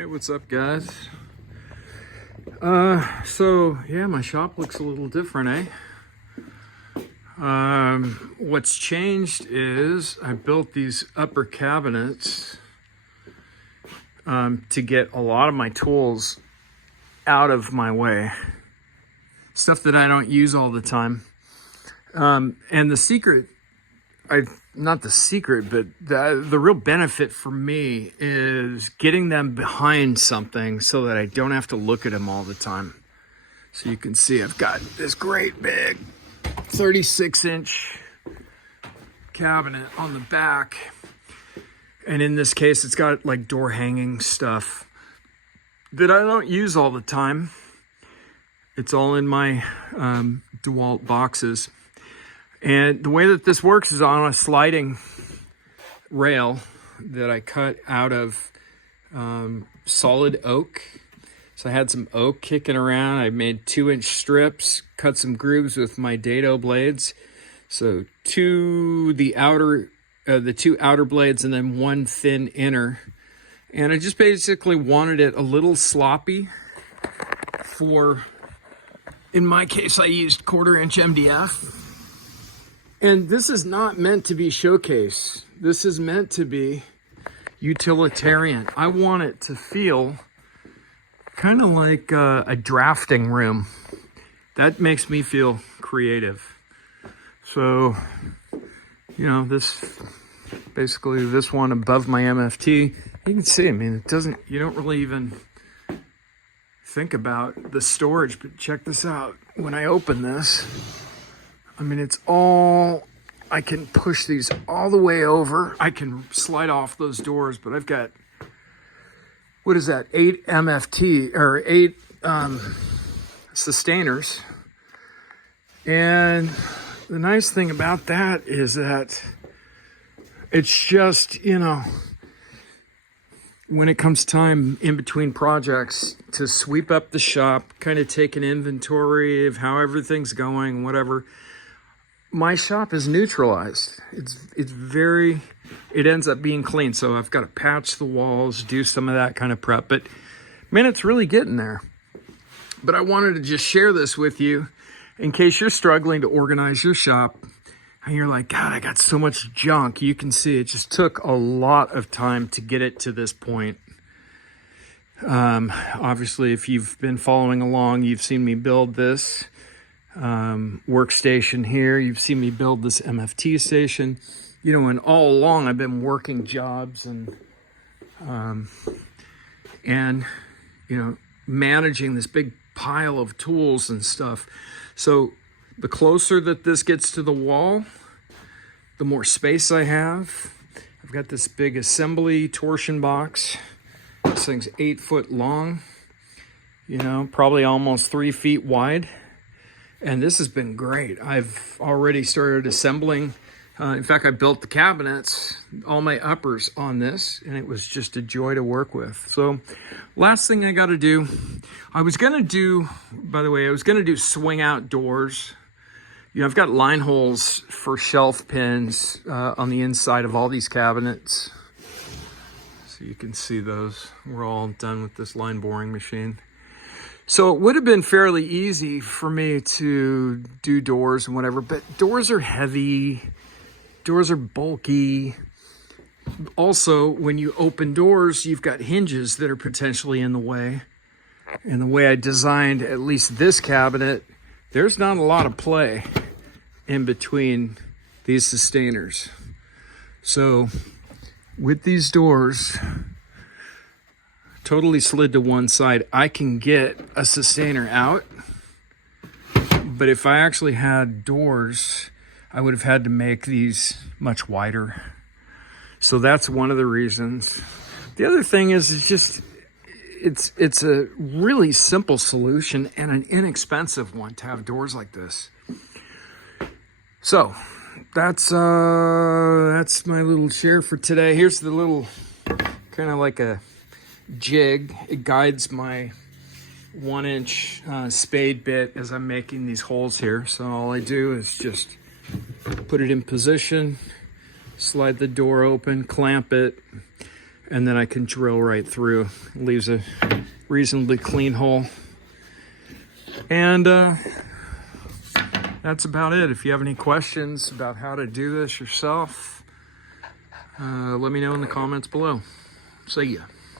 Hey, what's up, guys? So yeah, my shop looks a little different, what's changed is I built these upper cabinets to get a lot of my tools out of my way. Stuff that I don't use all the time. And the secret, not the secret, but the real benefit for me is getting them behind something so that I don't have to look at them all the time. So you can see I've got this great big 36-inch cabinet on the back. And in this case, it's got like door hanging stuff that I don't use all the time. It's all in my DeWalt boxes. And the way that this works is on a sliding rail that I cut out of solid oak. So I had some oak kicking around. I made 2-inch strips, cut some grooves with my dado blades. So the two outer blades and then one thin inner. And I just basically wanted it a little sloppy in my case, I used 1/4-inch MDF. And this is not meant to be showcase. This is meant to be utilitarian. I want it to feel kind of like a drafting room. That makes me feel creative. So, you know, this one above my MFT, you can see, I mean, you don't really even think about the storage, but check this out. When I open this, I mean, I can push these all the way over. I can slide off those doors, but I've got, what is that, 8 MFT, or 8 sustainers. And the nice thing about that is that it's just, you know, when it comes time in between projects to sweep up the shop, kind of take an inventory of how everything's going, whatever, my shop is neutralized. It ends up being clean. So I've got to patch the walls, do some of that kind of prep, but man, it's really getting there. But I wanted to just share this with you in case you're struggling to organize your shop and you're like, God, I got so much junk. You can see it just took a lot of time to get it to this point. Obviously, if you've been following along, you've seen me build this workstation here. You've seen me build this MFT station, you know, and all along I've been working jobs and you know, managing this big pile of tools and stuff. So the closer that this gets to the wall, the more space I have. I've got this big assembly torsion box. This thing's 8 foot long, you know, probably almost 3 feet wide. And this has been great. I've already started assembling. In fact, I built the cabinets, all my uppers on this, and it was just a joy to work with. So last thing I got to do, I was going to do swing out doors. You know, I've got line holes for shelf pins on the inside of all these cabinets. So you can see those. We're all done with this line boring machine. So it would have been fairly easy for me to do doors and whatever, but doors are heavy, doors are bulky. Also, when you open doors, you've got hinges that are potentially in the way. And the way I designed at least this cabinet, there's not a lot of play in between these sustainers. So with these doors totally slid to one side, I can get a sustainer out. But if I actually had doors, I would have had to make these much wider. So that's one of the reasons. The other thing is it's a really simple solution and an inexpensive one to have doors like this. So that's my little share for today. Here's the little kind of like a jig. It guides my 1-inch spade bit as I'm making these holes here. So all I do is just put it in position, slide the door open, clamp it, and then I can drill right through. Leaves a reasonably clean hole. And that's about it. If you have any questions about how to do this yourself, let me know in the comments below. See ya.